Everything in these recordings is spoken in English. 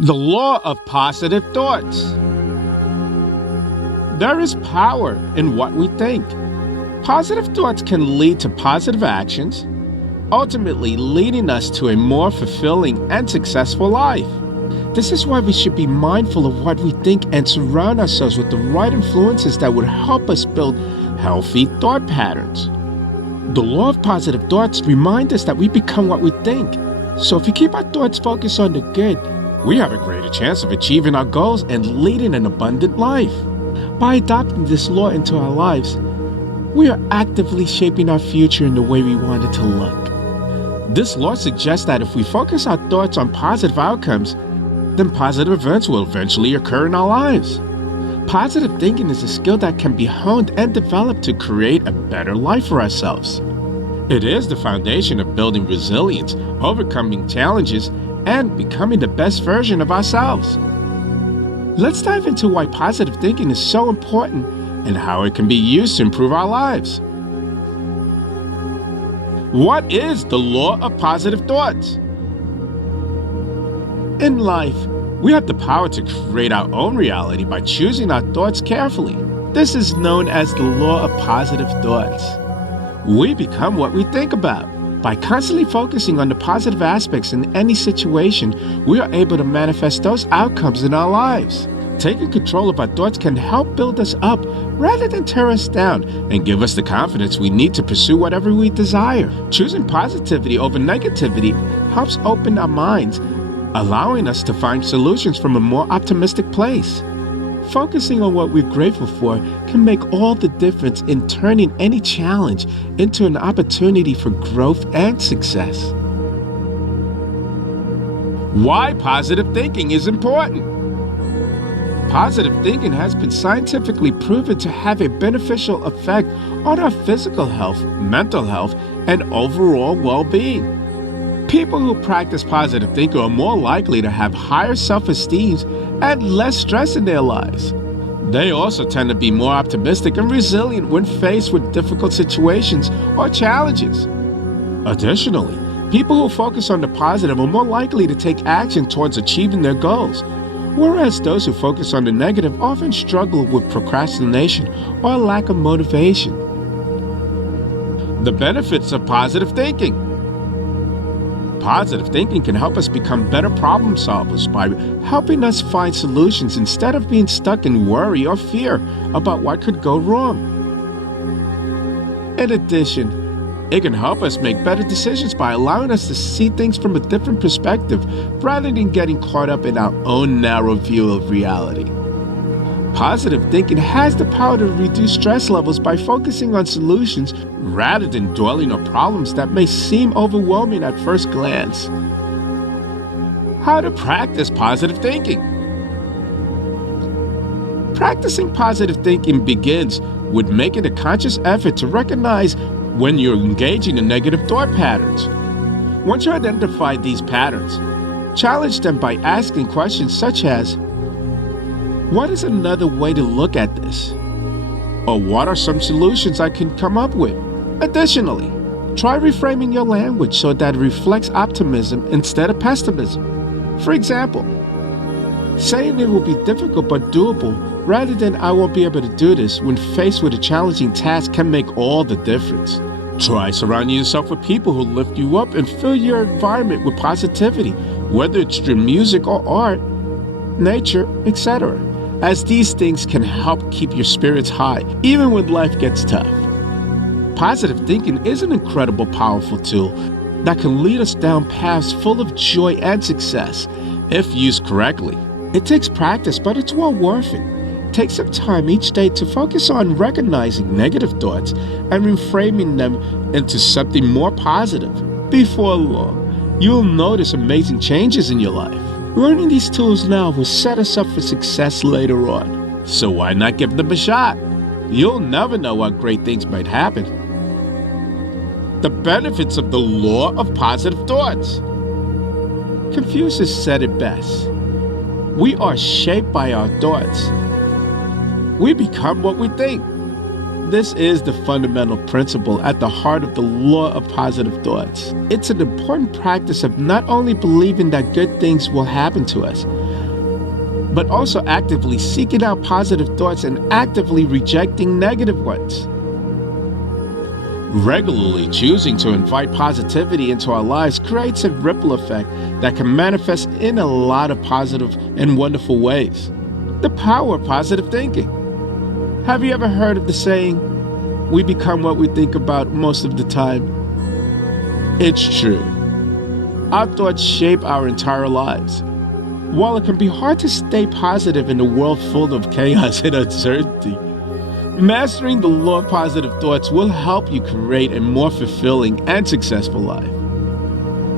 The law of positive thoughts. There is power in what we think. Positive thoughts can lead to positive actions, ultimately leading us to a more fulfilling and successful life. This is why we should be mindful of what we think and surround ourselves with the right influences that would help us build healthy thought patterns. The law of positive thoughts reminds us that we become what we think. So if we keep our thoughts focused on the good, we have a greater chance of achieving our goals and leading an abundant life. By adopting this law into our lives, we are actively shaping our future in the way we want it to look. This law suggests that if we focus our thoughts on positive outcomes, then positive events will eventually occur in our lives. Positive thinking is a skill that can be honed and developed to create a better life for ourselves. It is the foundation of building resilience, overcoming challenges, and becoming the best version of ourselves. Let's dive into why positive thinking is so important and how it can be used to improve our lives. What is the law of positive thoughts? In life, we have the power to create our own reality by choosing our thoughts carefully. This is known as the law of positive thoughts. We become what we think about. By constantly focusing on the positive aspects in any situation, we are able to manifest those outcomes in our lives. Taking control of our thoughts can help build us up rather than tear us down and give us the confidence we need to pursue whatever we desire. Choosing positivity over negativity helps open our minds, allowing us to find solutions from a more optimistic place. Focusing on what we're grateful for can make all the difference in turning any challenge into an opportunity for growth and success. Why positive thinking is important. Positive thinking has been scientifically proven to have a beneficial effect on our physical health, mental health, and overall well-being. People who practice positive thinking are more likely to have higher self-esteem and less stress in their lives. They also tend to be more optimistic and resilient when faced with difficult situations or challenges. Additionally, people who focus on the positive are more likely to take action towards achieving their goals, whereas those who focus on the negative often struggle with procrastination or a lack of motivation. The benefits of positive thinking. Positive thinking can help us become better problem solvers by helping us find solutions instead of being stuck in worry or fear about what could go wrong. In addition, it can help us make better decisions by allowing us to see things from a different perspective rather than getting caught up in our own narrow view of reality. Positive thinking has the power to reduce stress levels by focusing on solutions rather than dwelling on problems that may seem overwhelming at first glance. How to practice positive thinking. Practicing positive thinking begins with making a conscious effort to recognize when you're engaging in negative thought patterns. Once you identify these patterns, challenge them by asking questions such as, what is another way to look at this? Or what are some solutions I can come up with? Additionally, try reframing your language so that it reflects optimism instead of pessimism. For example, saying it will be difficult but doable rather than I won't be able to do this when faced with a challenging task can make all the difference. Try surrounding yourself with people who lift you up and fill your environment with positivity, whether it's through music or art, nature, etc., as these things can help keep your spirits high even when life gets tough. Positive thinking is an incredible, powerful tool that can lead us down paths full of joy and success if used correctly. It takes practice, but it's well worth it. Take some time each day to focus on recognizing negative thoughts and reframing them into something more positive. Before long, you'll notice amazing changes in your life. Learning these tools now will set us up for success later on. So why not give them a shot? You'll never know what great things might happen. The benefits of the law of positive thoughts. Confucius said it best. We are shaped by our thoughts. We become what we think. This is the fundamental principle at the heart of the law of positive thoughts. It's an important practice of not only believing that good things will happen to us, but also actively seeking out positive thoughts and actively rejecting negative ones. Regularly choosing to invite positivity into our lives creates a ripple effect that can manifest in a lot of positive and wonderful ways. The power of positive thinking. Have you ever heard of the saying, "We become what we think about most of the time"? It's true. Our thoughts shape our entire lives. While it can be hard to stay positive in a world full of chaos and uncertainty, mastering the law of positive thoughts will help you create a more fulfilling and successful life.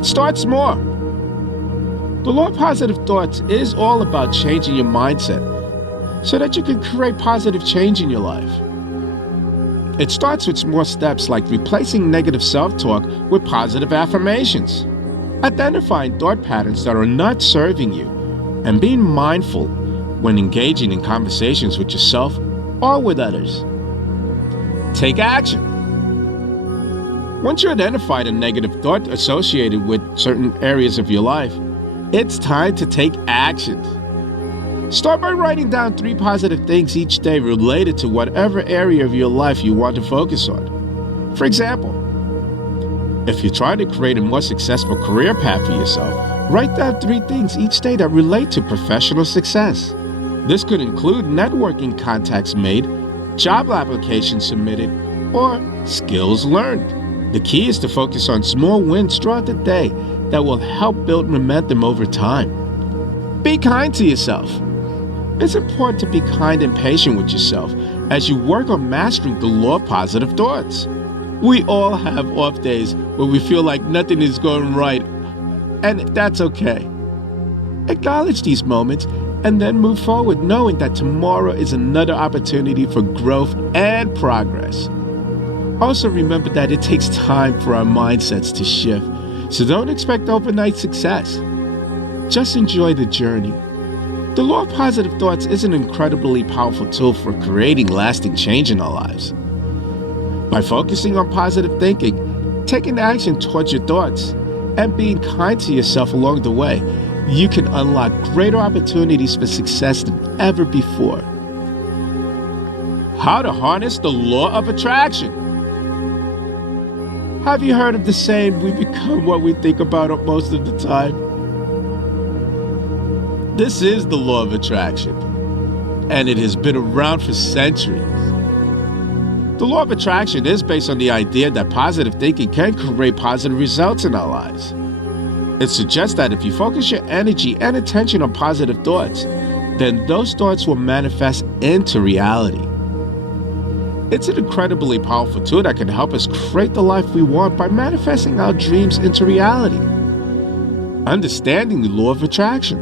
Start small. The law of positive thoughts is all about changing your mindset so that you can create positive change in your life. It starts with small steps like replacing negative self-talk with positive affirmations, identifying thought patterns that are not serving you, and being mindful when engaging in conversations with yourself or with others. Take action. Once you identified a negative thought associated with certain areas of your life, it's time to take action. Start by writing down 3 positive things each day related to whatever area of your life you want to focus on. For example, if you're trying to create a more successful career path for yourself, write down 3 things each day that relate to professional success. This could include networking contacts made, job applications submitted, or skills learned. The key is to focus on small wins throughout the day that will help build momentum over time. Be kind to yourself. It's important to be kind and patient with yourself as you work on mastering the law of positive thoughts. We all have off days where we feel like nothing is going right, and that's okay. Acknowledge these moments and then move forward knowing that tomorrow is another opportunity for growth and progress. Also remember that it takes time for our mindsets to shift, so don't expect overnight success. Just enjoy the journey. The law of positive thoughts is an incredibly powerful tool for creating lasting change in our lives. By focusing on positive thinking, taking action towards your thoughts, and being kind to yourself along the way, you can unlock greater opportunities for success than ever before. How to harness the law of attraction. Have you heard of the saying, "We become what we think about most of the time"? This is the law of attraction, and it has been around for centuries. The law of attraction is based on the idea that positive thinking can create positive results in our lives. It suggests that if you focus your energy and attention on positive thoughts, then those thoughts will manifest into reality. It's an incredibly powerful tool that can help us create the life we want by manifesting our dreams into reality. Understanding the law of attraction.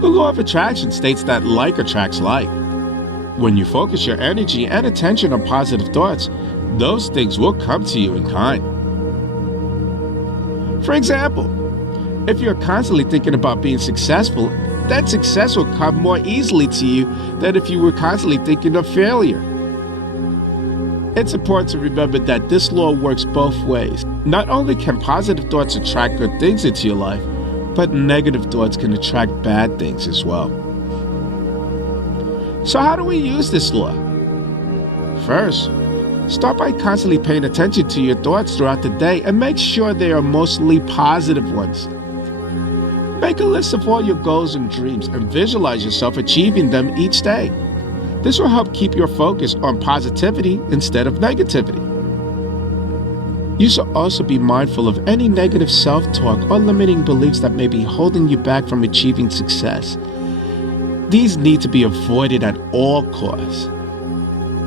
The law of attraction states that like attracts like. When you focus your energy and attention on positive thoughts, those things will come to you in kind. For example, if you're constantly thinking about being successful, then success will come more easily to you than if you were constantly thinking of failure. It's important to remember that this law works both ways. Not only can positive thoughts attract good things into your life, but negative thoughts can attract bad things as well. So how do we use this law? First, start by constantly paying attention to your thoughts throughout the day and make sure they are mostly positive ones. Make a list of all your goals and dreams and visualize yourself achieving them each day. This will help keep your focus on positivity instead of negativity. You should also be mindful of any negative self-talk or limiting beliefs that may be holding you back from achieving success. These need to be avoided at all costs.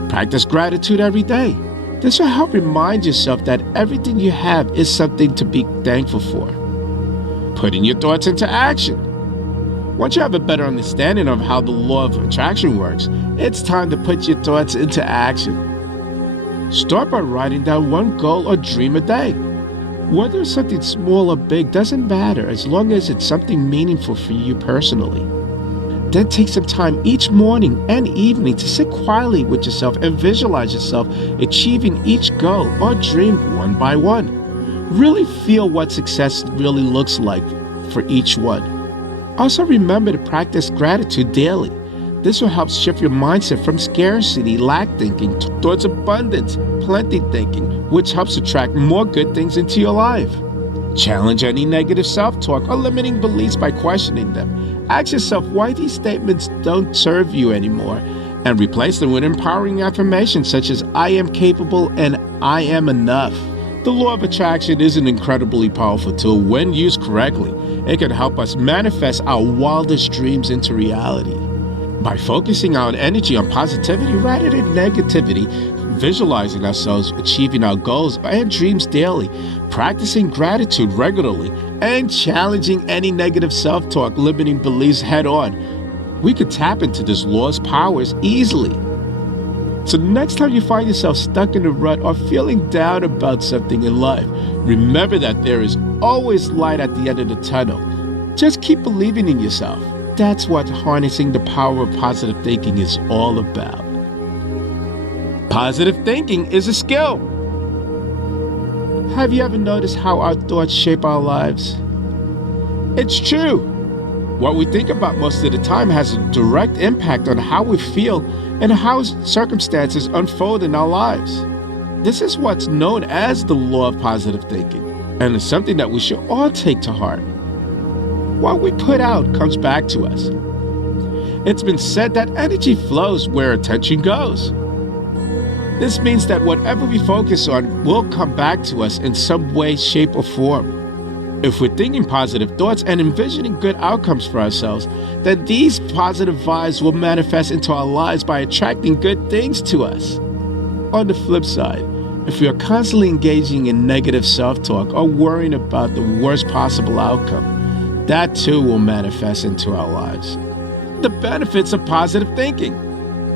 Practice gratitude every day. This will help remind yourself that everything you have is something to be thankful for. Putting your thoughts into action. Once you have a better understanding of how the law of attraction works, it's time to put your thoughts into action. Start by writing down one goal or dream a day. Whether it's something small or big doesn't matter as long as it's something meaningful for you personally. Then take some time each morning and evening to sit quietly with yourself and visualize yourself achieving each goal or dream one by one. Really feel what success really looks like for each one. Also, remember to practice gratitude daily. This will help shift your mindset from scarcity, lack thinking, towards abundance, plenty thinking, which helps attract more good things into your life. Challenge any negative self-talk or limiting beliefs by questioning them. Ask yourself why these statements don't serve you anymore, and replace them with empowering affirmations such as I am capable and I am enough. The law of attraction is an incredibly powerful tool. When used correctly, it can help us manifest our wildest dreams into reality. By focusing our energy on positivity rather than negativity, visualizing ourselves achieving our goals and dreams daily, practicing gratitude regularly, and challenging any negative self-talk limiting beliefs head-on, we could tap into this law's powers easily. So next time you find yourself stuck in a rut or feeling down about something in life, remember that there is always light at the end of the tunnel. Just keep believing in yourself. That's what harnessing the power of positive thinking is all about. Positive thinking is a skill. Have you ever noticed how our thoughts shape our lives? It's true. What we think about most of the time has a direct impact on how we feel and how circumstances unfold in our lives. This is what's known as the law of positive thinking, and it's something that we should all take to heart. What we put out comes back to us. It's been said that energy flows where attention goes. This means that whatever we focus on will come back to us in some way, shape, or form. If we're thinking positive thoughts and envisioning good outcomes for ourselves, then these positive vibes will manifest into our lives by attracting good things to us. On the flip side, if we are constantly engaging in negative self-talk or worrying about the worst possible outcome, that too will manifest into our lives. The benefits of positive thinking.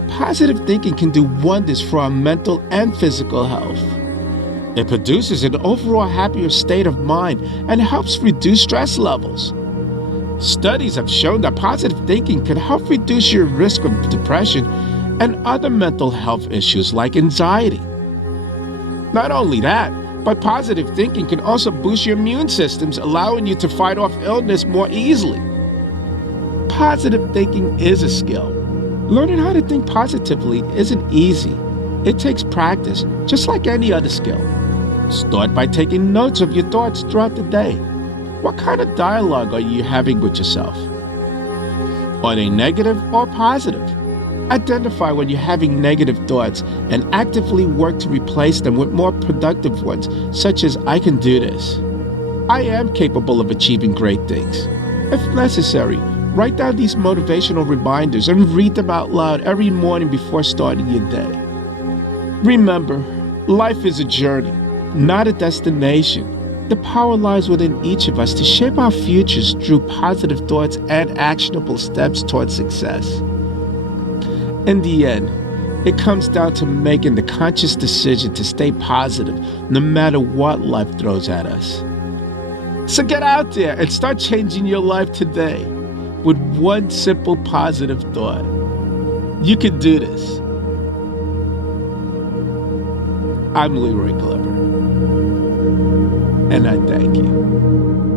Positive thinking can do wonders for our mental and physical health. It produces an overall happier state of mind and helps reduce stress levels. Studies have shown that positive thinking can help reduce your risk of depression and other mental health issues like anxiety. Not only that, but positive thinking can also boost your immune systems, allowing you to fight off illness more easily. Positive thinking is a skill. Learning how to think positively isn't easy. It takes practice, just like any other skill. Start by taking notes of your thoughts throughout the day. What kind of dialogue are you having with yourself? Are they negative or positive? Identify when you're having negative thoughts and actively work to replace them with more productive ones, such as I can do this. I am capable of achieving great things. If necessary, write down these motivational reminders and read them out loud every morning before starting your day. Remember, life is a journey, not a destination. The power lies within each of us to shape our futures through positive thoughts and actionable steps towards success. In the end, it comes down to making the conscious decision to stay positive no matter what life throws at us. So get out there and start changing your life today with one simple positive thought. You can do this. I'm Leroy Glover, and I thank you.